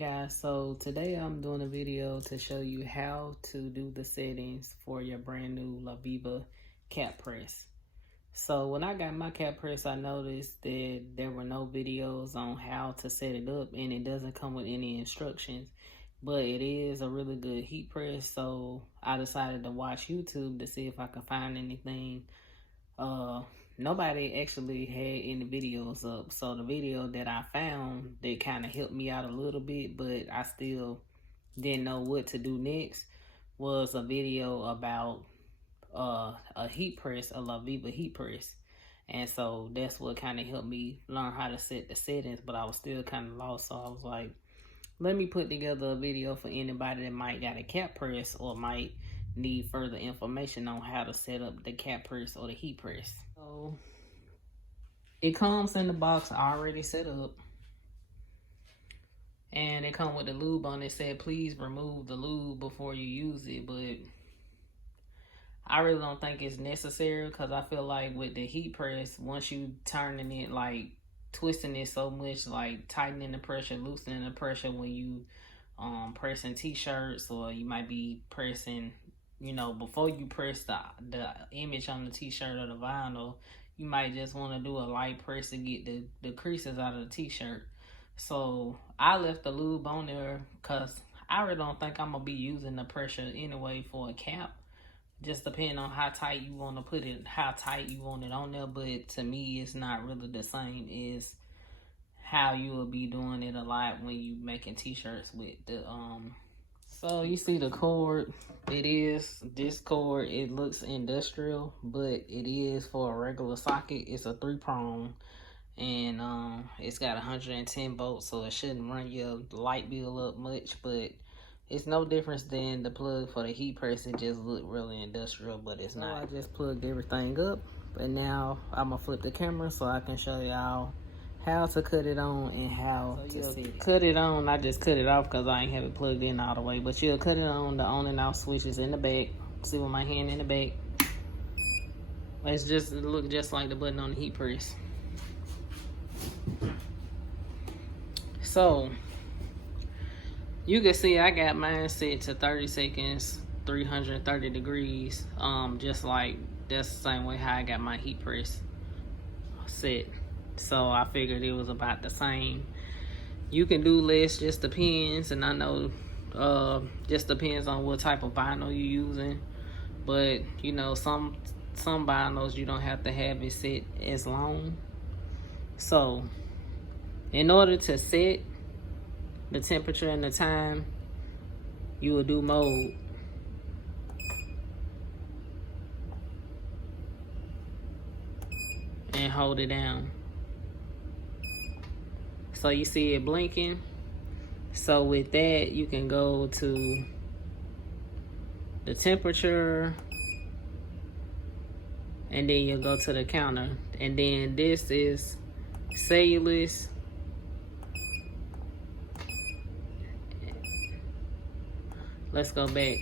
Guys, so today I'm doing a video to show you how to do the settings for your brand new Laviva cap press. So when I got my cap press, I noticed that there were no videos on how to set it up, and it doesn't come with any instructions, but it is a really good heat press. So I decided to watch YouTube to see if I could find anything. Nobody actually had any videos up, so the video that I found that kind of helped me out a little bit, but I still didn't know what to do next, was a video about a heat press, a Laviva heat press. And so that's what kind of helped me learn how to set the settings, but I was still kind of lost. So I was like, let me put together a video for anybody that might got a cap press or might need further information on how to set up the cap press or the heat press. So it comes in the box already set up, and it comes with the lube on it. Said please remove the lube before you use it, but I really don't think it's necessary, because I feel like with the heat press, once you turning it, like twisting it so much, like tightening the pressure, loosening the pressure when you pressing t-shirts, or you might be pressing, you know, before you press the image on the t-shirt or the vinyl, you might just want to do a light press to get the creases out of the t-shirt. So I left the lube on there because I really don't think I'm gonna be using the pressure anyway for a cap. Just depending on how tight you want to put it, how tight you want it on there. But to me, it's not really the same as how you will be doing it a lot when you making t-shirts with the So you see the cord, it is this cord. It looks industrial, but it is for a regular socket. It's a 3-prong, and it's got 110 volts, so it shouldn't run your light bill up much, but it's no difference than the plug for the heat press. It just look really industrial, but it's not. I just plugged everything up, but now I'm gonna flip the camera so I can show y'all how to cut it on and how to set it. Cut it on, I just cut it off because I ain't have it plugged in all the way, but you'll cut it on. The on and off switches in the back. See with my hand in the back. It's just, it look just like the button on the heat press. So you can see I got mine set to 30 seconds, 330 degrees. Just like that's the same way how I got my heat press set. So I figured it was about the same. You can do less, just depends. And I know just depends on what type of vinyl you're using. But you know, some vinyls you don't have to have it set as long. So in order to set the temperature and the time, you will do mode. And hold it down. So you see it blinking. So with that, you can go to the temperature, and then you'll go to the counter. And then this is cellulose. Let's go back.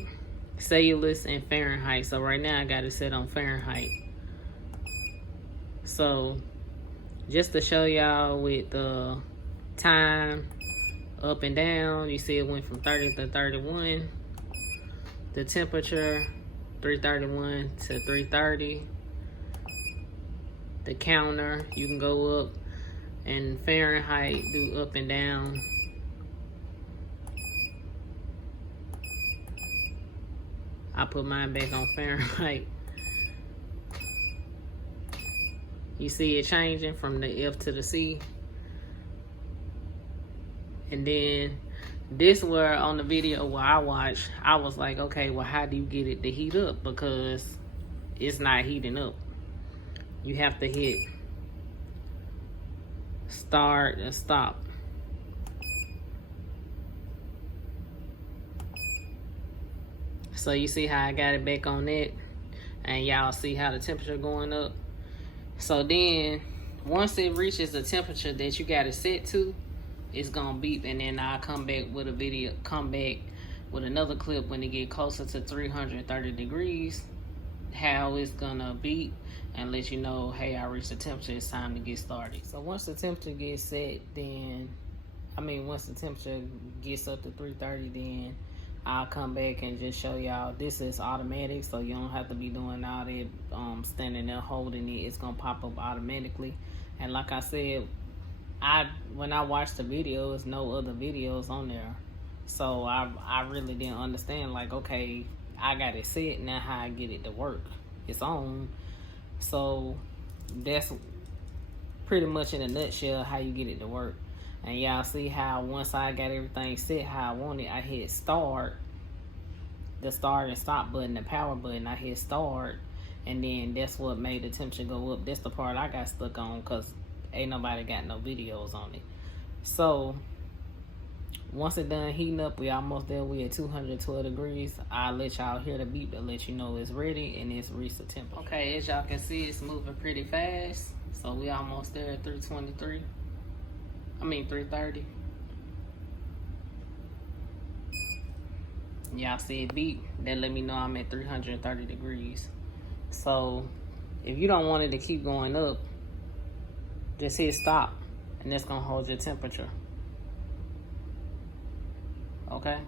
Cellulose and Fahrenheit. So right now I got it set on Fahrenheit. So just to show y'all with the time up and down, you see it went from 30 to 31. The temperature 331 to 330. The counter, you can go up, and Fahrenheit do up and down. I put mine back on Fahrenheit. You see it changing from the F to the C. And then this where on the video where I watched, I was like, okay, well, how do you get it to heat up? Because it's not heating up. You have to hit start and stop. So you see how I got it back on that, and y'all see how the temperature going up. So then once it reaches the temperature that you got it set to, it's gonna beep, and then I'll come back with a video, come back with another clip when it get closer to 330 degrees, how it's gonna beep and let you know, hey, I reached the temperature, it's time to get started. So once the temperature gets set, then once the temperature gets up to 330, then I'll come back and just show y'all. This is automatic, so you don't have to be doing all that standing there holding it. It's gonna pop up automatically. And like I said, when I watched the video, there's no other videos on there, so I really didn't understand. Like, okay, I got it set, now how I get it to work? It's on. So that's pretty much in a nutshell how you get it to work. And y'all see how once I got everything set how I want it, I hit start, the start and stop button, the power button, I hit start, and then that's what made the temperature go up. That's the part I got stuck on because ain't nobody got no videos on it. So once it done heating up, we almost there. We at 212 degrees. I'll let y'all hear the beep to let you know it's ready and it's reached the temperature. Okay, as y'all can see, it's moving pretty fast. So we almost there at 330. Y'all see it beep. That let me know I'm at 330 degrees. So if you don't want it to keep going up, just hit stop, and that's gonna hold your temperature. Okay?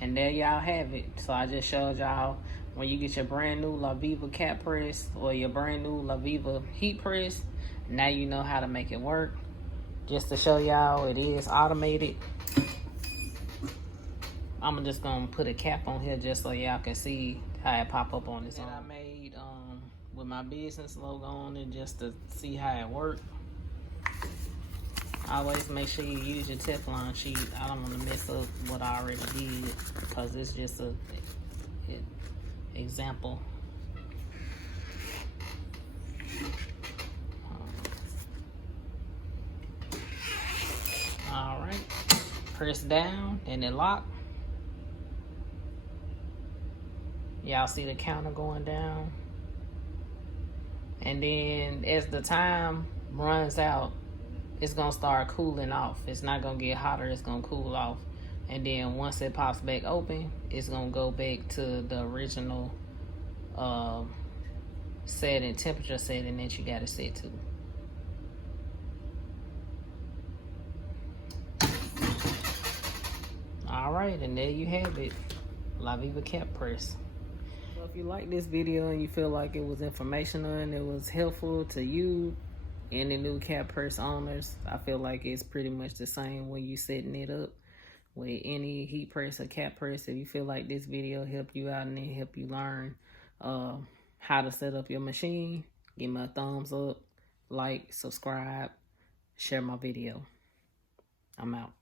And there y'all have it. So I just showed y'all when you get your brand new Laviva cap press or your brand new Laviva heat press, now you know how to make it work. Just to show y'all, it is automated. I'm just gonna put a cap on here just so y'all can see how it pop up on its own. I made with my business logo on it just to see how it works. Always make sure you use your Teflon sheet. I don't want to mess up what I already did because it's just a example. All right, press down and it lock. Y'all see the counter going down, and then as the time runs out, it's gonna start cooling off. It's not gonna get hotter, it's gonna cool off. And then once it pops back open, it's gonna go back to the original setting, temperature setting that you gotta set to. All right, and there you have it, Laviva cap press. So if you like this video and you feel like it was informational and it was helpful to you, any new cap press owners, I feel like it's pretty much the same when you setting it up with any heat press or cap press. If you feel like this video helped you out and it helped you learn how to set up your machine, give me a thumbs up, like, subscribe, share my video. I'm out.